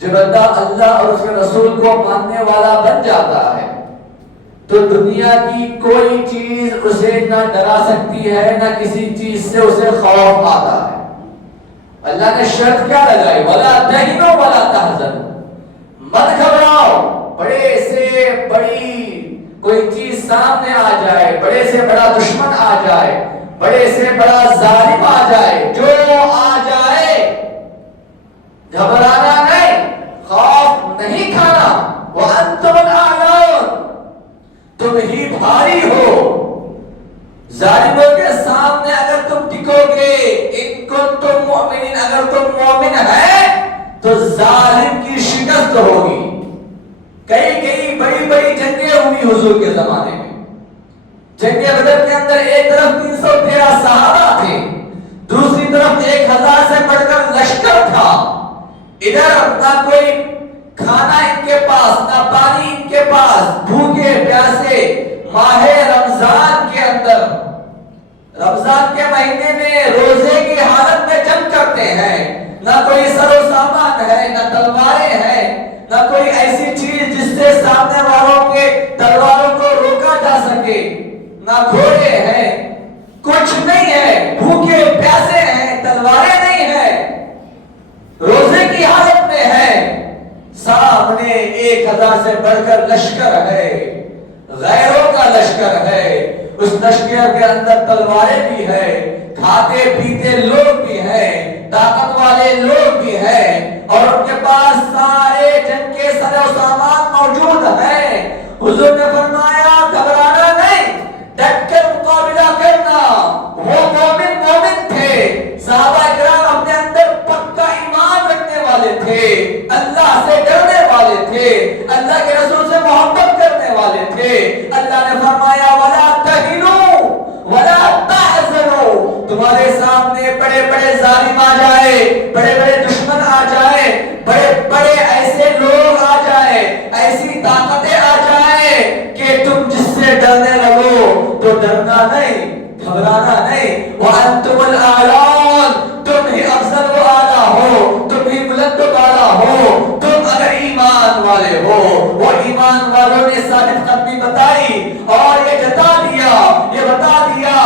جب بندہ اللہ اور اس کے رسول کو ماننے والا بن جاتا ہے تو دنیا کی کوئی چیز اسے نہ ڈرا سکتی ہے، نہ کسی چیز سے اسے خوف آتا ہے۔ اللہ نے شرط کیا لگائی؟ وَلَا تَهِنُوا وَلَا تَحْزَنُوا، مت گھبراؤ، بڑے سے بڑی کوئی چیز سامنے آ جائے، بڑے سے بڑا دشمن آ جائے، بڑے سے بڑا ظالم آ جائے، جو آ جائے گھبرانا نہیں، خوف نہیں کھانا۔ وَأَنْتُمُ الْأَعْلَوْنَ، تم ہی بھاری ہو۔ ظالموں کے سامنے اگر تم ٹکو گے، ان کنتم مؤمنین، اگر تم مومن ہے تو ظالم کی شکست ہوگی۔ کئی بڑی بڑی جنگیں ہوئی حضور کے زمانے میں۔ جنگ بدر کے اندر ایک طرف 313 صحابہ تھے، دوسری طرف 1000 سے بڑھ کر لشکر تھا۔ ادھر نہ کوئی کھانا ان کے پاس، نہ پانی ان کے پاس، بھوکے پیاسے ماہ رمضان کے اندر، رمضان کے مہینے میں روزے کی حالت میں جنگ کرتے ہیں، نہ کوئی سر و سامان ہے، نہ تلواریں ہیں، نہ کوئی ایسی چیز جس سے سامنے والوں کے تلواروں کو روکا جا سکے، نہ گھوڑے ہیں، کچھ نہیں ہے، بھوکے پیاسے ہیں، تلواریں نہیں ہیں، روزے کی حالت میں ہے۔ سامنے 1000 سے بڑھ کر لشکر ہے، غیروں کا لشکر ہے، اس لشکر کے اندر تلواریں بھی ہے، کھاتے پیتے لوگ بھی ہیں، طاقت والے لوگ بھی ہیں، اور ان کے پاس سارے جنگ کے سر و سامان موجود ہیں۔ حضور نے فرمایا گھبرانا نہیں، ڈٹ کر مقابلہ کرنا۔ وہ مومن تھے، صحابہ کرام اپنے اندر پکا ایمان رکھنے والے تھے، اللہ سے ڈرنے والے تھے، اللہ کے رسول سے محبت کرنے والے تھے۔ اللہ نے فرمایا وَلَا تَهِنُوا وَلَا تَحْزَنُوا، تمہارے سامنے بڑے بڑے ظالم آ جائے، بڑے بڑے دشمن آ جائے، بڑے بڑے ایسے لوگ آ جائے، ایسی طاقتیں آ جائے کہ تم جس سے ڈرنے لگو تو ڈرنا نہیں، گھبرانا نہیں۔ وَأَنْتُمُ الْأَعْلَوْنَ، تم ہی افضل و اعلیٰ ہو، تم ہی بلند و بالا ہو، تم اگر ایمان والے ہو۔ وہ ایمان والوں نے ثابت قدمی بتائی اور یہ جتا دیا، یہ بتا دیا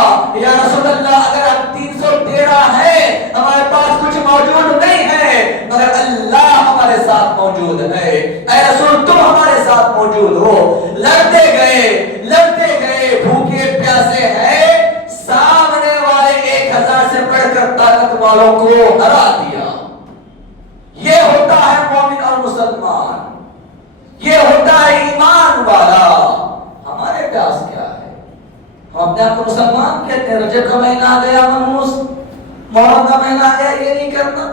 یا رسول اللہ اگر ہم 313 ہے، ہمارے پاس کچھ موجود نہیں ہے، مگر اللہ ہمارے ساتھ موجود ہے، اے رسول تم ہمارے ساتھ موجود ہو۔ لڑتے گئے بھوکے پیاسے ہیں، سامنے والے 1000 سے بڑھ کر طاقت والوں کو ہرا دیا۔ یہ ہوتا ہے مومن اور مسلمان، یہ ہوتا ہے ایمان والا۔ ہمارے پاس کیا ہے؟ ہم اپنے آپ کو مسلمان کہتے ہیں، رجب کا مہینہ آ گیا منحوس، محرم کا مہینہ آ گیا، یہ نہیں کرنا۔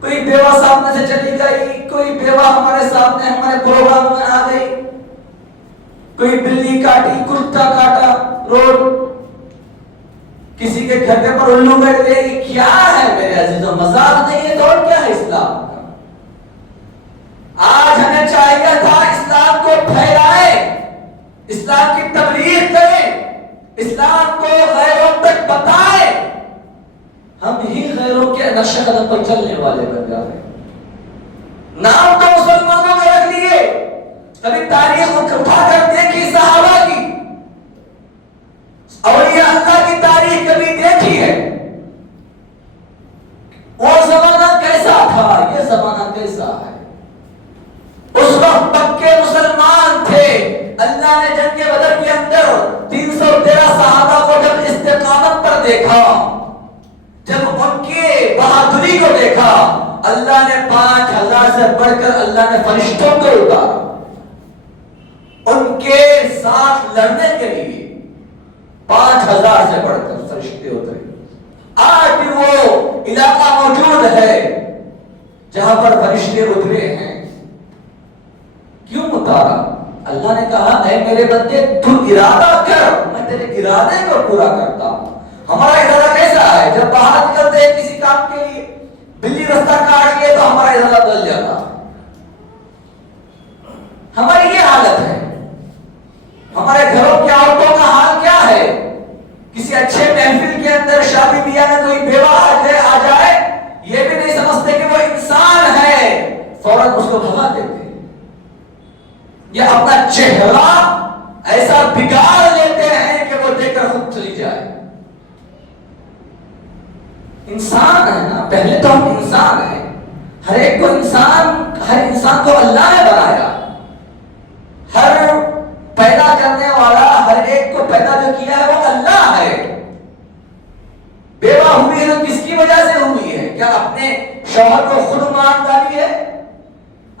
کوئی بیوہ سامنے سے چلی گئی، کوئی بیوہ ہمارے سامنے ہمارے پروگرام میں آ گئی، کوئی بلی کاٹی، کتا کاٹا روڈ، کسی کے گھر کے پر الو بیٹھ گئی، کیا ہے میرے عزیزوں؟ مذاق نہیں ہے تو اور کیا ہے اسلام کا؟ آج ہمیں چاہیے تھا اسلام کو پھیلائیں، اسلام کی تبلیغ کریں، اسلام کو غیروں تک بتائیں، ہم ہی غیروں کے نقش قدم پر چلنے والے بن جائیں۔ نام تو مسلمانوں نے رکھ لیے، کبھی تاریخ اٹھا کر دیکھی صحابہ کی، اولیاء اللہ کی تاریخ کبھی دیکھی ہے؟ وہ زمانہ کیسا تھا، یہ زمانہ کیسا ہے؟ اس وقت پکے مسلمان تھے۔ اللہ نے جنگ بدر کے اندر 313 صحابہ کو جب استقامت پر دیکھا، جب ان کی بہادری کو دیکھا، اللہ نے 5000 سے بڑھ کر اللہ نے فرشتوں کو اتارا ان کے ساتھ لڑنے کے لیے۔ 5000 سے بڑھ کر فرشتے اترے۔ آج بھی وہ علاقہ موجود ہے جہاں پر فرشتے اترے ہیں۔ کیوں اتارا؟ اللہ نے کہا اے میرے بندے تو ارادہ کر، میں تیرے ارادے کو پورا کرتا ہوں۔ ہمارا ارادہ کیسا ہے؟ جب باہر نکلتے ہیں کسی کام کے لیے، بلی رستہ کاٹ لیے تو ہمارا ارادہ بدل جاتا ہے۔ ہماری یہ حالت ہے۔ ہمارے گھروں کی عورتوں کا حال کیا ہے؟ کسی اچھے محفل کے اندر شادی بیاہ میں کوئی بیوہ آ جائے، یہ بھی نہیں سمجھتے کہ وہ انسان ہے، فوراً اس کو بھگا دیتے ہیں، یا اپنا چہرہ ایسا بگاڑ لیتے ہیں کہ وہ دیکھ کر خود چلی جائے۔ انسان ہے نا، پہلے تو ہم انسان ہیں، ہر ایک کو ہر انسان کو اللہ نے بنایا، ہر پیدا کرنے والا ہر ایک کو پیدا جو کیا ہے وہ اللہ ہے۔ بیوہ ہوئی ہے تو کس کی وجہ سے ہوئی ہے؟ کیا اپنے شوہر کو خود مان ڈالی ہے؟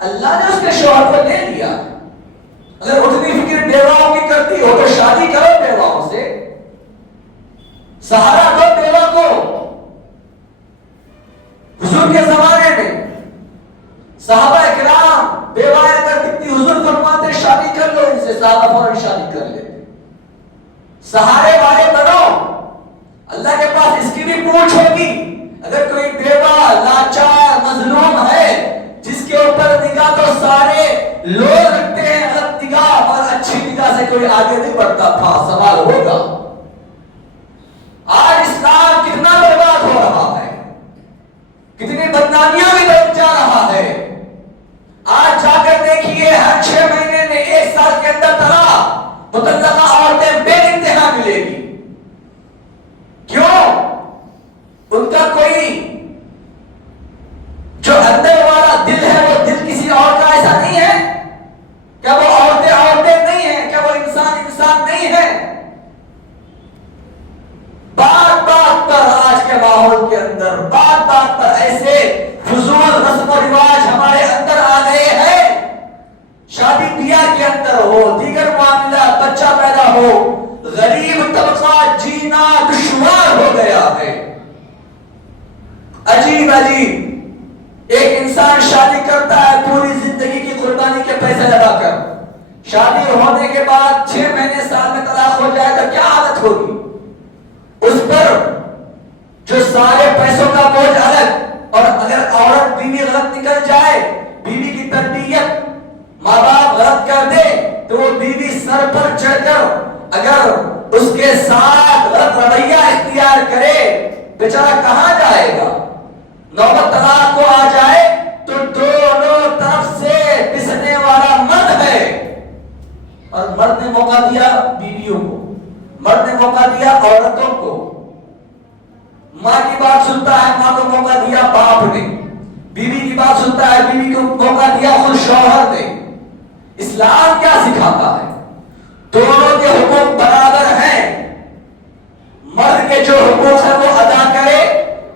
اللہ نے اس کے شوہر کو لے لیا۔ اگر اتنی فکر بیواؤں کی کرتی ہو تو شادی کرو بیواؤں سے، سہارا دو بیوہ کو۔ حضور کے زمانے میں صحابہ اکرام بیوائیں اگر دکھتی حضور فرماتے شادی کر لو ان سے، صحابہ فوراً شادی کر لیتے۔ سہارے والے بنو، اللہ کے پاس اس کی بھی پوچھ ہوگی۔ اگر کوئی بیوہ لاچار مظلوم ہے جس کے اوپر نگاہ تو سارے لوگ رکھتے ہیں غلط نگاہ، اور اچھی نگاہ سے کوئی آگے نہیں بڑھتا تھا، سوال ہوگا آج اسلام کتنا برباد ہو رہا ہے، کتنی بدنامیوں میں بن جا رہا ہے۔ آج جا کر دیکھیے ہر 6 مہینے میں 1 سال کے اندر طلاق، مطلقہ عورتیں بے انتہا ملے گی۔ کیوں؟ ان کا کوئی جو اندر والا دل ہے وہ دل کسی اور کا ایسا نہیں ہے؟ کیا وہ عورتیں نہیں ہیں؟ کیا وہ انسان نہیں ہے؟ بات پر آج کے ماحول کے اندر بات پر ایسے فضول رسم و رواج ہمارے اندر آ گئے ہیں، شادی بیاہ کے اندر ہو، دیگر معاملات، بچہ پیدا ہو، غریب طبقہ جینا دشوار ہو گیا ہے۔ عجیب ایک انسان شادی کرتا ہے پوری زندگی کی قربانی کے پیسے لگا کر، شادی ہونے کے بعد 6 مہینے سال میں طلاق ہو جائے تو کیا حالت ہوگی؟ اس پر جو سارے پیسوں کا بوجھ الگ، اور اگر عورت بیوی غلط نکل جائے، بیوی کی تربیت ماں باپ غلط کر دے تو وہ بیوی سر پر چڑھ کر اگر اس کے ساتھ غلط رویہ اختیار کرے بیچارہ کہاں جائے گا؟ نوبت طلاق کو آ جائے تو دونوں طرف سے پسنے والا مرد ہے، اور مرد نے موقع دیا بیویوں کو، مرد نے موقع دیا عورتوں کو، ماں کی بات سنتا ہے ماں کو موقع دیا باپ نے، بیوی کی بات سنتا ہے بیوی کو موقع دیا خود شوہر نے۔ اسلام کیا سکھاتا ہے؟ دونوں کے حقوق برابر ہیں، مرد کے جو حقوق ہے وہ ادا کرے،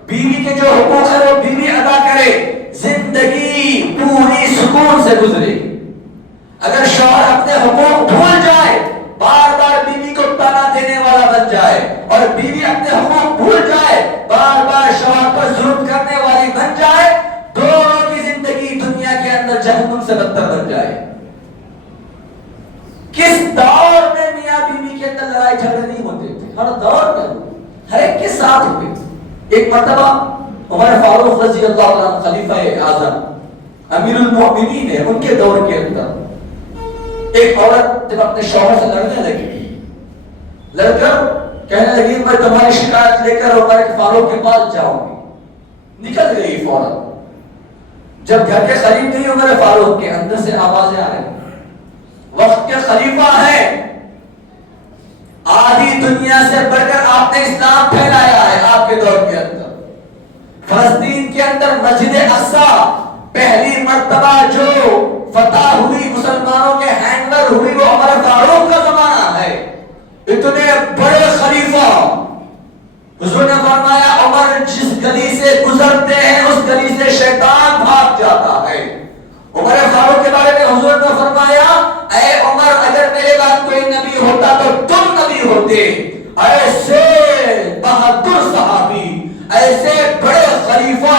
بیوی کے جو حقوق ہے وہ بیوی ادا کرے، زندگی پوری سکون سے گزرے۔ اگر شوہر اپنے حقوق بھول جائے، بار بار بیوی کو تانا دینے والا بن جائے، اور بیوی اپنے حقوق بھول جائے، بار بار شوہر پر ظلم کرنے والی بن جائے، دونوں کی زندگی دنیا کے اندر جہنم سے بدتر بن جائے۔ کس دور میں میاں بیوی کے اندر لڑائی جھگڑے نہیں ہوتے تھے؟ ہر دور میں ہر ایک کے ساتھ ہوئے۔ ایک مرتبہ عمر فاروق رضی اللہ عنہ خلیفہ اعظم امیر المؤمنین ہے، ان کے دور کے اندر ایک عورت جب اپنے شوہر سے لڑنے لگی، لڑ کر کہنے لگی میں تمہاری شکایت لے کر عمر فاروق کے پاس جاؤں گی، نکل گئی فوراً۔ جب گھر کے قریب گئی عمر فاروق کے، اندر سے آوازیں آ رہی، وقت کے خلیفہ ہیں، آدھی دنیا سے بڑھ کر آپ نے اسلام پھیلایا ہے آپ کے دور کے اندر۔ فلسطین کے اندر مسجد اقصی پہلی مرتبہ جو فتح ہوئی، مسلمانوں کے ہینڈل ہوئی، وہ عمر فاروق کا زمانہ ہے۔ اتنے بڑے خلیفہ، حضور نے فرمایا عمر جس گلی سے گزرتے ہیں اس گلی سے شیطان بھاگ جاتا ہے۔ عمر فاروق کے بارے میں حضور نے فرمایا اے عمر اگر میرے بعد کوئی نبی ہوتا تو تم نبی ہوتے۔ ایسے بہادر صحابی، ایسے بڑے خلیفہ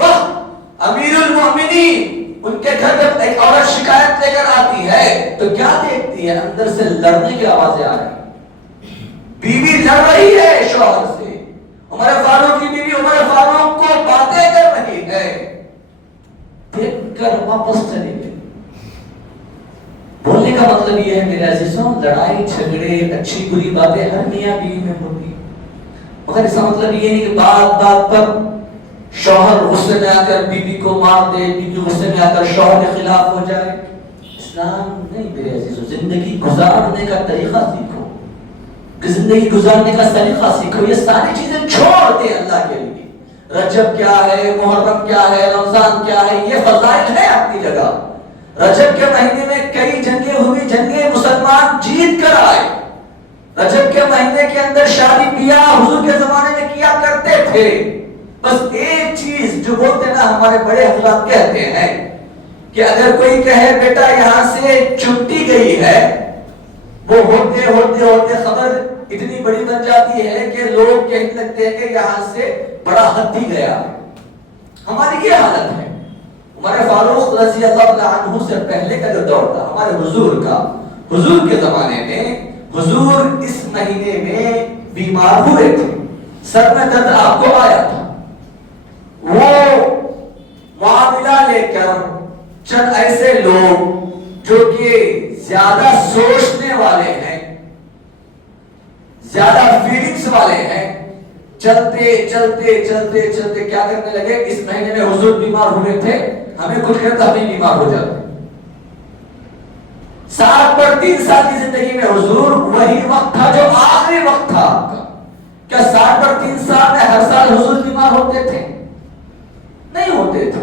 وقت امیر المؤمنین، ان کے گھر جب ایک عورت شکایت لے کر آتی ہے تو کیا دیکھتی ہے؟ اندر سے لڑنے کی آوازیں آ رہی، بیوی لڑ رہی ہے شوہر سے، عمر فاروق کی بیوی عمر فاروق کو باتیں کر رہی ہے، دیکھ کر واپس چلی گئی۔ بولنے کا مطلب یہ ہے میرے عزیزوں، لڑائی جھگڑے اچھی بری باتیں ہر میاں بیوی میں ہوتی، مگر اس کا مطلب یہ نہیں کہ بات بات پر شوہر غصے میں آ کر بیوی کو مار دے، بیوی غصے میں آ کر شوہر کے خلاف ہو جائے، اسلام نہیں میرے عزیزو۔ زندگی گزارنے کا طریقہ سیکھو، زندگی گزارنے کا طریقہ سیکھو، یہ ساری چیزیں چھوڑ دیں اللہ کے لیے۔ رجب کیا ہے، محرم کیا ہے، رمضان کیا ہے، یہ فضائل ہے اپنی جگہ۔ رجب کے مہینے میں کئی جنگیں ہوئی، جنگیں مسلمان جیت کر آئے۔ رجب کے مہینے کے اندر شادی بیاہ حضور کے زمانے میں کیا کرتے تھے۔ بس ایک چیز جو بولتے نا ہمارے بڑے حضرات کہتے ہیں کہ اگر کوئی کہے بیٹا یہاں سے چھٹی گئی ہے، وہ ہوتے ہوتے ہوتے خبر اتنی بڑی بن جاتی ہے کہ لوگ کہنے لگتے ہیں کہ یہاں سے بڑا حدی گیا۔ ہماری یہ حالت ہے۔ عمر فاروق رضی اللہ عنہ سے پہلے کا جو دور تھا ہمارے حضور کا، حضور کے زمانے میں حضور اس مہینے میں بیمار ہوئے تھے، سر میں درد آپ کو آیا تھا۔ وہ معاملہ لے کر چند ایسے لوگ جو کہ زیادہ سوچنے والے ہیں، زیادہ فیلنگز والے ہیں، چلتے چلتے چلتے چلتے کیا کرنے لگے، اس مہینے میں حضور بیمار ہوئے تھے، ہمیں کچھ کرتا ہمیں بیمار ہو جاتے۔ 60 پر 3 سال کی زندگی میں حضور وہی وقت تھا جو آخری وقت تھا آپ کا۔ کیا 60 پر 3 سال میں ہر سال حضور بیمار ہوتے تھے؟ نہیں ہوتے تھے۔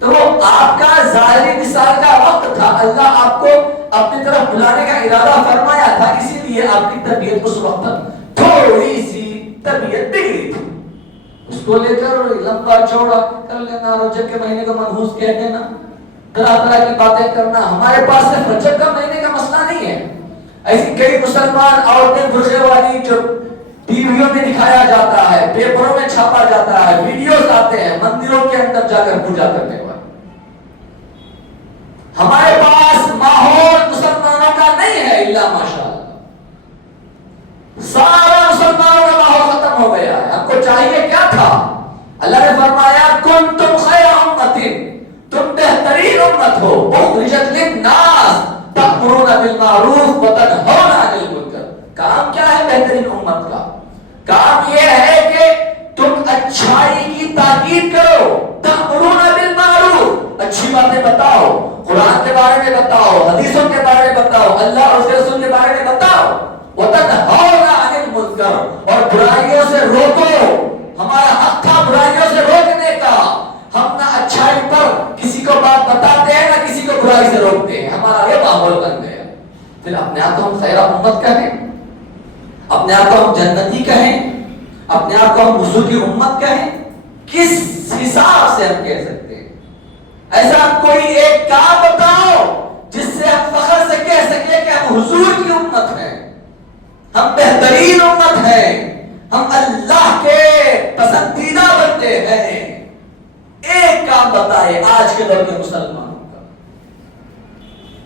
تو وہ آپ کا ظاہری مثال کا وقت تھا، اللہ آپ کو اپنی طرف بلانے کا ارادہ فرمایا تھا، اسی لیے آپ کی طبیعت اس وقت تھوڑی سی طبیعت بگڑی تھی۔ اس کو لے کر لمبا چوڑا کر لینا، رجب کے مہینے کو منحوس کہہ دینا، طرح طرح کی باتیں کرنا، ہمارے پاس صرف رجب کا مہینے کا مسئلہ نہیں ہے۔ ایسی کئی مسلمان عورتیں برقعے والی جو ٹی ویوں میں دکھایا جاتا ہے، پیپروں میں چھاپا جاتا ہے، ویڈیوز آتے ہیں مندروں کے اندر جا کر پوجا کرنے والے۔ ہمارے پاس ماحول مسلمانوں کا نہیں ہے الا ماشاءاللہ، سارا مسلمانوں کا ماحول ختم ہو گیا ہے۔ ہم کو چاہیے کیا تھا؟ اللہ نے فرمایا کنتم خیر امت، تم بہترین امت ہو، اخرجت للناس تأمرون بالمعروف وتنہون عن المنکر۔ کام کیا ہے بہترین امت کا؟ کام یہ ہے کہ تم اچھائی کی تاکید کرو، تأمرون بالمعروف، اچھی باتیں بتاؤ، قرآن کے بارے میں بتاؤ، حدیثوں کے بارے میں بتاؤ، اللہ اور اس کے رسول کے بارے میں بتاؤ، وتنہون عن المنکر، اور برائیوں سے روکو۔ ہمارا حق تھا برائیوں سے روکنے کا، ہم نہ اچھائی پر کسی کو بات بتاتے ہیں نہ کسی کو برائی سے روکتے ہیں، ہمارا یہ ماحول بن گیا۔ پھر اپنے آپ کو ہم خیر امت کہیں، اپنے آپ کو ہم جنتی کہیں، اپنے آپ کو ہم حضور کی امت کہیں، کس حساب سے ہم کہہ سکتے ہیں؟ ایسا کوئی ایک کام بتاؤ جس سے ہم فخر سے کہہ سکیں کہ ہم حضور کی امت ہیں، ہم بہترین امت ہیں، ہم اللہ کے پسندیدہ بندے ہیں۔ ایک کام بتائے آج کے دور کے مسلمانوں کا۔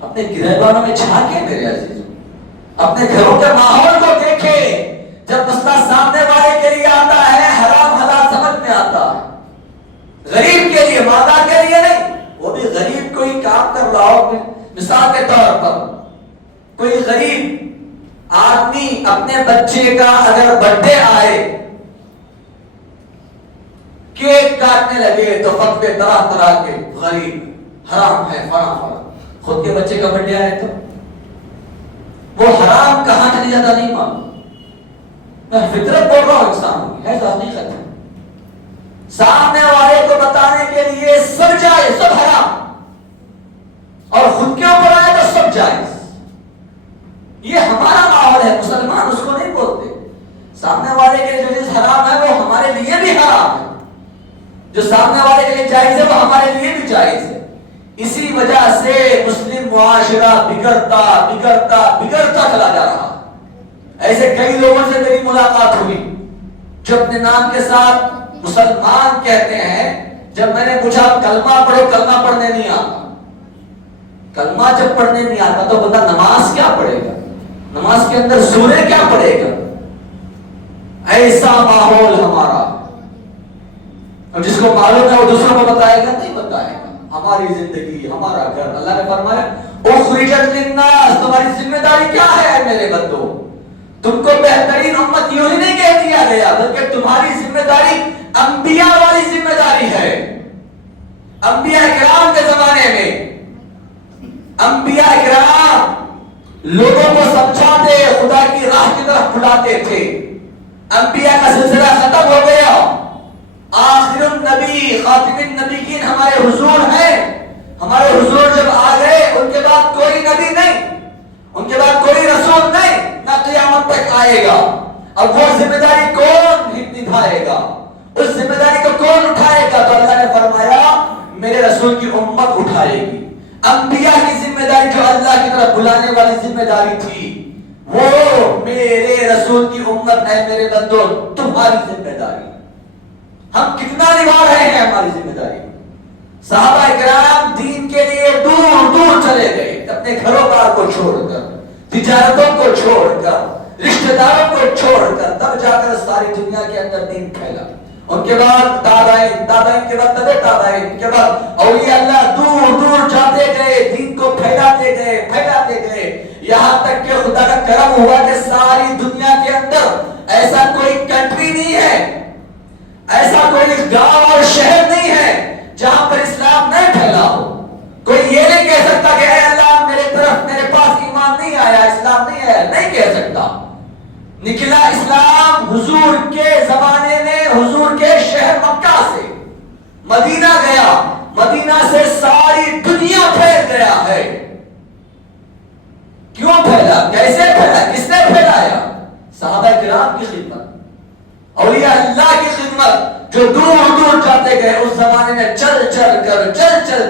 اپنے گریبانوں میں جھانکیں میرے عزیزوں، اپنے گھروں کے ماحول کو دیکھیں۔ جب مسئلہ سامنے والے کے لیے آتا ہے حرام حلال سمجھ میں آتا ہے، غریب کے لیے، مادا کے لیے نہیں۔ وہ بھی غریب کوئی کام کر رہا ہو، مثال کے طور پر کوئی غریب آدمی اپنے بچے کا اگر برتھ ڈے آئے، کیک کاٹنے لگے تو فتوے طرح طرح کے، غریب حرام ہے فلاں فلاں۔ خود کے بچے کا برتھ ڈے آئے تو وہ حرام کہاں چلی جاتا نہیں معلوم۔ میں فطرت بول رہا ہوں انسان کی، ہے تو حقیقت ہے۔ سامنے والے کو بتانے کے لیے سب جائز، سب حرام، اور خود کے اوپر آئے تو سب جائز۔ یہ ہمارا ماحول ہے، مسلمان اس کو نہیں بولتے۔ سامنے والے کے لیے جو چیز حرام ہے وہ ہمارے لیے بھی حرام ہے، جو سامنے والے کے لیے جائز ہے وہ ہمارے لیے بھی جائز ہے۔ اسی وجہ سے مسلم معاشرہ بگڑتا بگڑتا بگڑتا چلا جا رہا ہے۔ ایسے کئی لوگوں سے میری ملاقات ہوئی جو اپنے نام کے ساتھ مسلمان کہتے ہیں، جب میں نے پوچھا کلمہ پڑھو، کلمہ پڑھنے نہیں آتا۔ کلمہ جب پڑھنے نہیں آتا تو بندہ نماز کیا پڑھے گا؟ نماز کے اندر سورہ کیا پڑھے گا؟ ایسا ماحول ہمارا، اور جس کو معلوم ہے وہ دوسروں کو بتائے گا نہیں بتائے گا۔ ہماری زندگی، ہمارا گھر، اللہ نے فرمایا اخرجت للناس، تمہاری ذمہ داری کیا ہے میرے بندو؟ تم کو بہترین امت یوں ہی نہیں کہہ دیا گیا، بلکہ تمہاری ذمہ داری انبیاء والی ذمہ داری ہے. انبیاء کرام کے زمانے میں انبیاء کرام لوگوں کو سمجھاتے، خدا کی راہ کی طرف بلاتے تھے. انبیاء کا سلسلہ ختم ہو گیا. آخر النبی خاتم النبیین ہمارے حضور ہیں. ہمارے حضور جب آ گئے ان کے بعد کوئی نبی نہیں، ان کے بعد کوئی رسول نہیں، نہ قیامت تک آئے گا. اب وہ ذمہ داری کون نبھائے گا؟ اس ذمہ داری کو کون اٹھائے گا؟ تو اللہ نے فرمایا میرے رسول کی امت اٹھائے گی. انبیاء کی ذمہ داری جو اللہ کی طرف بلانے والی ذمہ داری تھی، وہ میرے رسول کی امت ہے. میرے بندو تمہاری ذمہ داری ہم کتنا نبھا رہے ہیں؟ ہماری ذمہ داری. صحابہ کرام دین کے لیے دور دور چلے گئے، اپنے گھروں بار کو چھوڑ کر، تجارتوں کو چھوڑ کر، رشتہ داروں کو چھوڑ کر، تب جا کر ساری دنیا کے اندر دین پھیلا. ان کے بعد دادائیں کے بعد دادائیں، ان کے بعد اولیاء اللہ دور دور جاتے گئے، دین کو پھیلاتے گئے، یہاں تک کہ خدا کا کرم ہوا کہ ساری دنیا کے اندر ایسا کوئی کنٹری نہیں ہے، ایسا کوئی گاؤں اور شہر نہیں ہے جہاں پر اسلام نہیں پھیلا ہو. کوئی یہ نہیں کہہ سکتا کہ اے اللہ میرے پاس ایمان نہیں آیا، اسلام نہیں آیا، نہیں کہہ سکتا. نکلا اسلام حضور کے زمانے میں، حضور کے شہر مکہ سے مدینہ گیا، مدینہ سے ساری دنیا پھیل گیا ہے. کیوں پھیلا؟ کیسے پھیلا؟ کس نے پھیلایا؟ صحابہ کرام کی خدمت، اولیاء اللہ کی خدمت، جو دور دور جاتے گئے. اس زمانے میں چل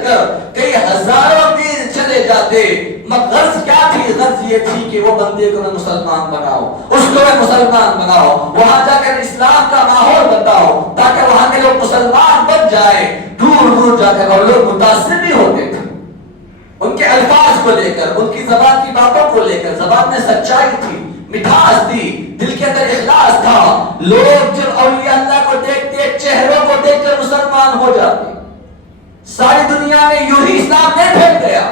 کر کئی ہزاروں میل چلے جاتے. غرض کیا تھی؟ غرض یہ تھی کہ وہ بندے کو میں مسلمان بناؤ، اس کو میں مسلمان بناؤ، وہاں جا کر اسلام کا ماحول بتاؤ تاکہ وہاں کے لوگ مسلمان بن جائیں. دور دور جا کر اور لوگ متاثر بھی ہوتے تھے ان کے الفاظ کو لے کر، ان کی زبان کی باتوں کو لے کر. زبان میں سچائی تھی، مٹھاس تھی، دل کے اندر اخلاص تھا. لوگ جب اولیاء اللہ کو دیکھتے، چہروں کو دیکھ کر مسلمان ہو جاتے. ساری دنیا میں یوں ہی اسلام نہیں پھیل گیا.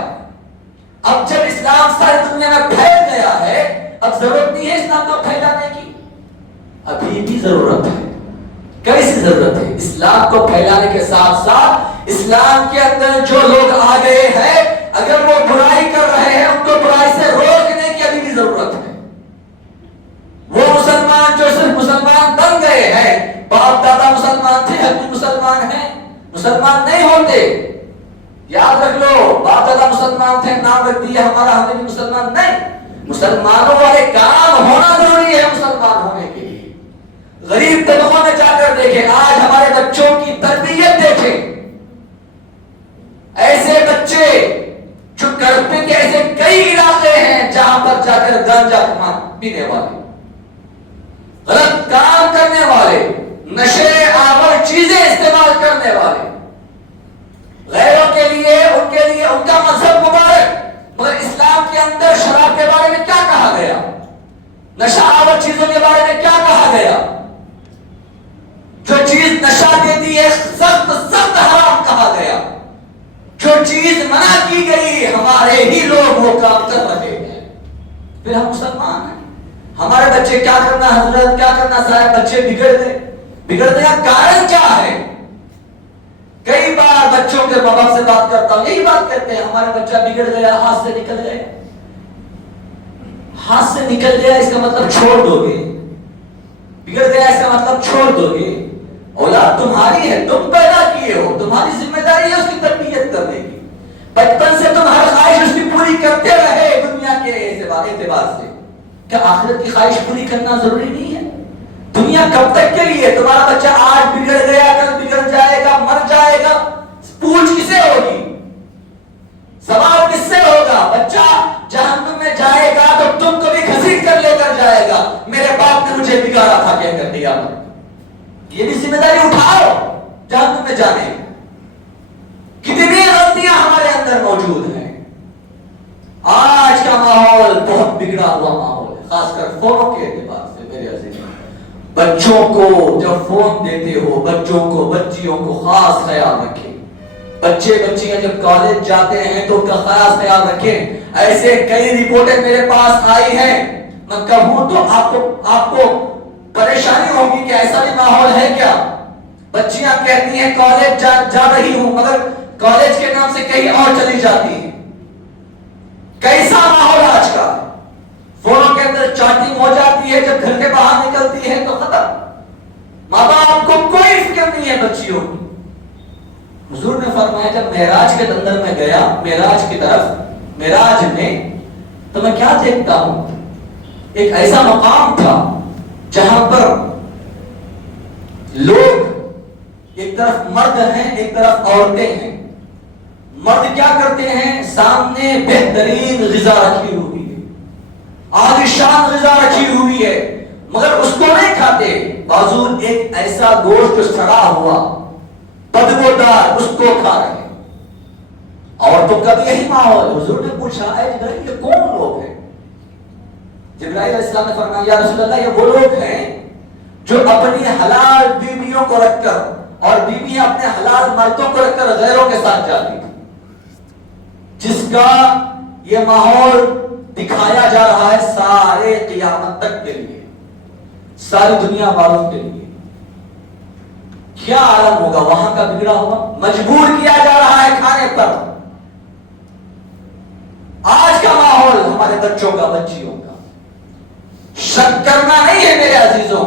اب جب اسلام ساری دنیا میں پھیل گیا ہے، اب ضرورت نہیں ہے اسلام کو پھیلانے کی. ابھی بھی ضرورت ہے. کیسی ضرورت ہے؟ اسلام کو پھیلانے کے ساتھ ساتھ اسلام کے اندر جو لوگ آ گئے ہیں، اگر وہ برائی کر رہے ہیں ان کو برائی سے روکنے کی ابھی بھی ضرورت ہے. وہ مسلمان جو صرف مسلمان بن گئے ہیں، باپ دادا مسلمان تھے، ہم بھی مسلمان ہیں، مسلمان نہیں ہوتے. یاد رکھ لو، باپ دادا مسلمان تھے، نام رکھ دیا ہمارا، ہمیں بھی مسلمان نہیں. مسلمانوں والے کام ہونا ضروری ہے مسلمان ہونے کے لیے. غریب طبقوں میں جا کر دیکھیں، آج ہمارے بچوں کی تربیت دیکھیں. ایسے بچے جو کرتے کے ایسے کئی علاقے ہیں جہاں پر جا کر گانجا پینے والے، غلط کام کرنے والے، نشے آور چیزیں استعمال کرنے والے، غیروں کے لیے ان کا مذہب مبارک، مگر اسلام کے اندر شراب کے بارے میں کیا کہا گیا؟ نشہ آور چیزوں کے بارے میں کیا کہا گیا؟ جو چیز نشہ دیتی ہے سخت حرام کہا گیا. جو چیز منع کی گئی ہمارے ہی لوگ وہ کام کر رہے ہیں. پھر ہم مسلمان ہیں. ہمارے بچے کیا کرنا حضرت، کیا کرنا صاحب، بچے بگڑنے کا کارن کیا ہے؟ کئی بار بچوں کے ماں باپ سے بات کرتا ہوں، یہی بات کہتے ہیں ہمارا بچہ بگڑ گیا، ہاتھ سے نکل گیا. ہاتھ سے نکل گیا اس کا مطلب چھوڑ دو گے، بگڑ گیا اس کا مطلب چھوڑ دو گے. اولاد تمہاری ہے، تم پیدا کیے ہو، تمہاری ذمہ داری ہے اس کی تربیت کرنے کی. بچپن سے تم ہر خواہش اس کی پوری کرتے رہے دنیا کے اعتبار سے. کیا آخرت کی خواہش پوری کرنا ضروری نہیں ہے؟ دنیا کب تک کے لیے؟ تمہارا بچہ آج بگڑ گیا، کل بگڑ جائے گا، مر جائے گا، پوچھ کسے ہوگی؟ سوال کس سے ہوگا؟ بچہ جہنم میں جائے گا تو تم کو بھی گھسیٹ کر لے کر جائے گا، میرے باپ نے مجھے بگاڑا تھا کہہ کر دیا. یہ بھی ذمہ داری اٹھاؤ جہنم میں جانے. کتنی غلطیاں ہمارے اندر موجود ہیں. آج کا ماحول بہت بگڑا ہوا ماحول ہے، خاص کر فونوں کے اعتبار سے. میرے عزیز بچوں کو جب فون دیتے ہو، بچیوں کو خاص خیال رکھیں. بچیاں جب کالج جاتے ہیں تو ان کا خاص خیال رکھیں. ایسے کئی رپورٹیں میرے پاس آئی ہیں، میں کہوں تو آپ کو پریشانی ہوگی کہ ایسا بھی ماحول ہے کیا؟ بچیاں کہتی ہیں کالج جا رہی ہوں، مگر کالج کے نام سے کہیں اور چلی جاتی ہیں۔ کیسا ماحول آج کا، فونوں کے اندر چیٹنگ ہو جاتی ہے، جب گھر کے باہر نکلتی ہے تو ختم، ماں باپ کو کوئی فکر نہیں ہے بچیوں کی۔ حضور نے فرمایا جب معراج کے اندر میں گیا، معراج کی طرف، معراج میں، تو میں کیا دیکھتا ہوں، ایک ایسا مقام تھا جہاں پر لوگ، ایک طرف مرد ہیں ایک طرف عورتیں ہیں۔ مرد کیا کرتے ہیں، سامنے بہترین غذا رکھی ہوئی ہے، عالیشان غذا رکھی ہوئی ہے، مگر اس کو نہیں کھاتے، بازو ایک ایسا گوشت جو سڑا ہوا بدبودار اس کو کھا رہے ہیں۔ عورتوں کا بھی یہی ماحول۔ حضور نے پوچھا اے جبرائیل یہ کون لوگ ہیں؟ جبرائیل علیہ السلام نے فرمایا یا رسول اللہ یہ وہ لوگ ہیں جو اپنی حلال بیویوں کو رکھ کر، اور بیویاں اپنے حلال مردوں کو رکھ کر غیروں کے ساتھ جاتی تھی، جس کا یہ ماحول دکھایا جا رہا ہے سارے قیامت تک کے لیے، ساری دنیا والوں کے لیے۔ کیا عالم ہوگا وہاں کا بگڑا ہوا، مجبور کیا جا رہا ہے کھانے پر۔ آج کا ماحول ہمارے بچوں کا، بچیوں کا، شک کرنا نہیں ہے میرے عزیزوں،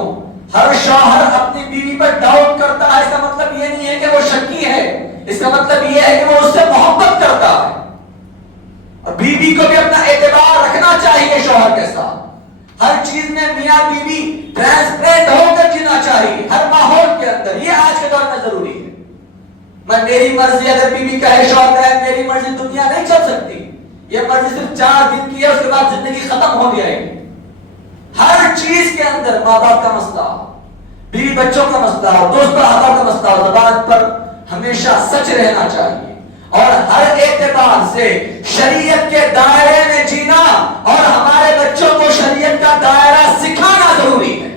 ہر شوہر اپنی بیوی پر ڈاؤٹ کرتا ہے، اس کا مطلب یہ نہیں ہے کہ وہ شکی ہے، اس کا مطلب یہ ہے کہ وہ اس سے محبت کرتا ہے۔ اور بیوی کو بھی اپنا اعتبار رکھنا چاہیے شوہر کے ساتھ، ہر چیز میں میاں بیوی ٹرانسپیرنٹ ہو کر جینا چاہیے، ہر ماحول کے اندر۔ یہ آج کے دور میں ضروری ہے۔ میں میری مرضی اگر بیوی کہے، شوہر کہے میری مرضی، دنیا نہیں چل سکتی۔ یہ مرضی صرف 4 دن کی ہے، اس کے بعد زندگی ختم ہو جائے گی۔ ہر چیز کے اندر ماں باپ کا مسئلہ ہو، بیوی بچوں کا مسئلہ ہو، دوست احباب کا مسئلہ ہو، زبان پر ہمیشہ سچ رہنا چاہیے، اور ہر اعتبار سے شریعت کے دائرے میں جینا، اور ہمارے بچوں کو شریعت کا دائرہ سکھانا ضروری ہے۔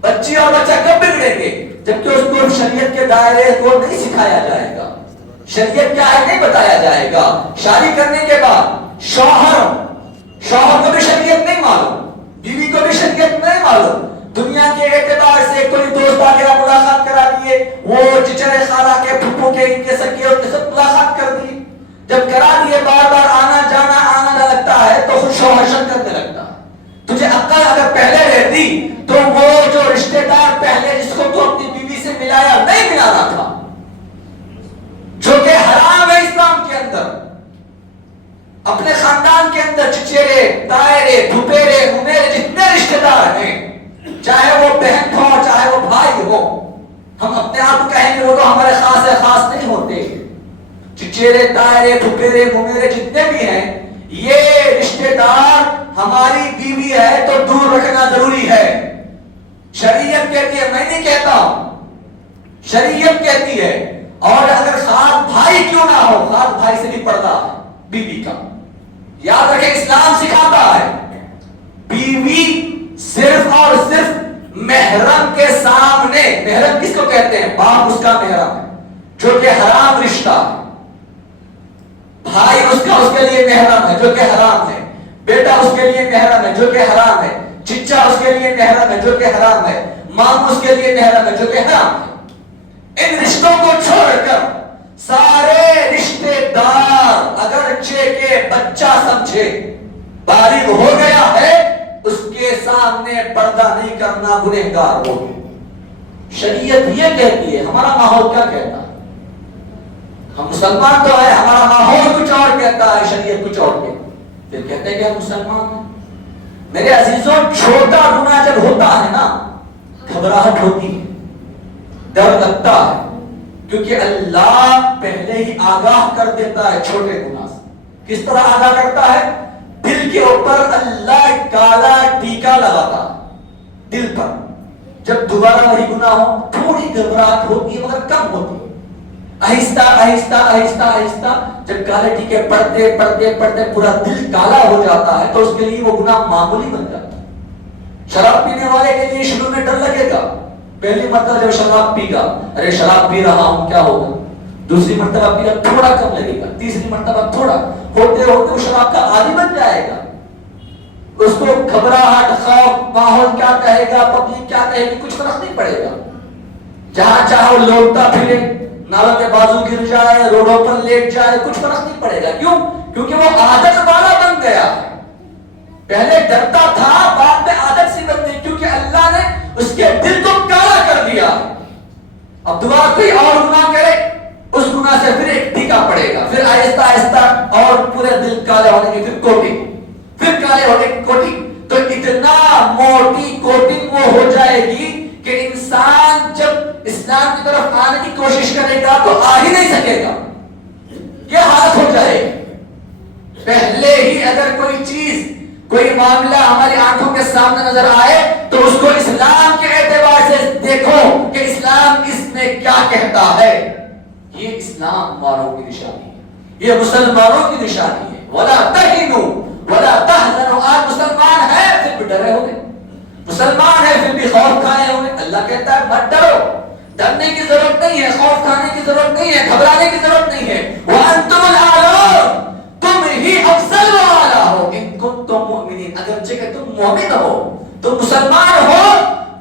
بچی اور بچہ کب بگڑیں گے؟ جبکہ اس کو شریعت کے دائرے کو نہیں سکھایا جائے گا، شریعت کیا ہے نہیں بتایا جائے گا۔ شادی کرنے کے بعد شوہر کو بھی شریعت نہیں معلوم، بیوی کو بھی شریعت نہیں معلوم، دنیا کے اعتبار سے کوئی دوست آ گیا ملاقات کرا دیے، وہ چچرے خالہ کے پھپھو کے ان کے سکے اور کے سب ملاقات کر دی، جب کرا دیے بار بار آنا جانا لگتا ہے تو خود شوہر شک کرنے لگتا ہے۔ تجھے عقل اگر پہلے رہتی تو وہ جو رشتہ دار پہلے جس کو تو اپنی بیوی سے ملایا نہیں ملانا تھا، جو کہ حرام ہے اسلام کے اندر۔ اپنے خاندان کے اندر چچیرے، تائرے، پھپھیرے، ممیرے جتنے رشتہ دار ہیں، چاہے وہ بہن ہو چاہے وہ بھائی ہو، ہم اپنے آپ کہیں گے وہ تو ہمارے خاص ہے، خاص نہیں ہوتے۔ چچیرے، تائرے، پھپھیرے، ممیرے جتنے بھی ہیں، یہ رشتہ دار ہماری بیوی ہے تو دور رکھنا ضروری ہے۔ شریعت کہتی ہے، میں نہیں کہتا ہوں، شریعت کہتی ہے۔ اور اگر خاص بھائی کیوں نہ ہو، خاص بھائی سے بھی پردہ ہے بیوی کا۔ یاد رکھیں اسلام سکھاتا ہے بیوی صرف اور صرف محرم کے سامنے، محرم کس کو کہتے ہیں؟ باپ اس کا محرم ہے جو کہ حرام رشتہ ہے، بھائی اس کے لیے محرم ہے جو کہ حرام ہے، بیٹا اس کے لیے محرم ہے جو کہ حرام ہے، چچا اس کے لیے محرم ہے جو کہ حرام ہے، ماموں اس کے لیے محرم ہے جو کہ حرام ہے۔ ان رشتوں کو چھوڑ کر سارے رشتے دار اگرچہ کے بچہ سمجھے بالغ ہو گیا ہے، اس کے سامنے پردہ نہیں کرنا گنہگار ہو گیا۔ شریعت یہ کہتی ہے، ہمارا ماحول کیا کہتا ہے؟ ہم مسلمان تو ہے، ہمارا ماحول کچھ اور کہتا ہے، شریعت کچھ اور کہتا ہے، پھر کہتے ہیں کہ ہم مسلمان ہیں۔ میرے عزیزوں، چھوٹا گناہ جب ہوتا ہے نا، گھبراہٹ ہوتی ہے، ڈر لگتا ہے، کیونکہ اللہ پہلے ہی آگاہ کر دیتا ہے چھوٹے گناہ سے۔ کس طرح آگاہ کرتا ہے؟ دل کے اوپر اللہ کالا ٹیکا لگاتا ہے دل پر، جب دوبارہ وہی گناہ ہو تھوڑی گھبراہٹ ہوتی ہے مگر کم ہوتی ہے، آہستہ آہستہ آہستہ آہستہ جب کالے ٹیکے پڑھتے پڑھتے پڑھتے پورا دل کالا ہو جاتا ہے تو اس کے لیے وہ گناہ معمولی بن جاتا ہے۔ شراب پینے والے کے لیے شروع میں ڈر لگے گا، پہلی مرتبہ جب شراب پی گا، ارے شراب پی رہا ہوں کیا ہوگا، دوسری مرتبہ پی گا تھوڑا کم لگے گا، تیسری مرتبہ تھوڑا، ہوتے ہوتے وہ شراب کا عادی بن جائے گا۔ اس کو گھبراہٹ، خوف، ماحول کیا کہے گا، پبلک کیا کہے گی، کچھ فرق نہیں پڑے گا۔ جہاں چاہو لوٹتا پھرے، نالوں کے بازو گر جائے، روڈوں پر لیٹ جائے، کچھ فرق نہیں پڑے گا. کیوں؟ کیونکہ وہ عادت والا بن گیا ہے. پہلے ڈرتا تھا، بعد میں عادت سی بن گئی، کیونکہ اللہ نے اس کے دل کو کالا کر دیا. اب دوبارہ کوئی اور گناہ کرے، اس گناہ سے پھر ایک ٹیکا پڑے گا، پھر آہستہ آہستہ اور پورے دل کالے ہونے کی پھر کوٹنگ، پھر کالے ہونے کی کوٹنگ. تو اتنا موٹی کوٹنگ وہ ہو جائے گی کہ انسان جب اسلام کی طرف آنے کی کوشش کرے گا تو آ ہی نہیں سکے گا. یہ حالت ہو جائے گی. پہلے ہی اگر کوئی چیز، کوئی معاملہ ہماری آنکھوں کے سامنے نظر آئے تو اس کو اسلام کے اعتبار سے دیکھو کہ اسلام اس میں کیا کہتا ہے. یہ اسلام والوں کی نشانی ہے، یہ مسلمانوں کی نشانی ہے. وَلَا تَهِنُوا وَلَا تَحْزَنُوا. آج مسلمان ہے پھر بھی ڈرے ہوئے، مسلمان ہے پھر بھی خوف کھائے ہوئے. اللہ کہتا ہے مت ڈرو، ڈرنے کی ضرورت نہیں ہے، خوف کھانے کی ضرورت نہیں ہے، گھبرانے کی ضرورت نہیں ہے. وَأَنْتُمُ الْأَعْلَوْنَ. تم ہی افضل و اعلیٰ ہو ان کنتم مؤمنین. اگرچہ کہ تم مومن ہو، تم مسلمان ہو،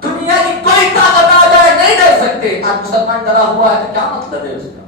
دنیا کی کوئی طاقت آ جائے نہیں ڈر سکتے. آج مسلمان ڈرا ہوا ہے تو کیا مطلب ہے اس کا؟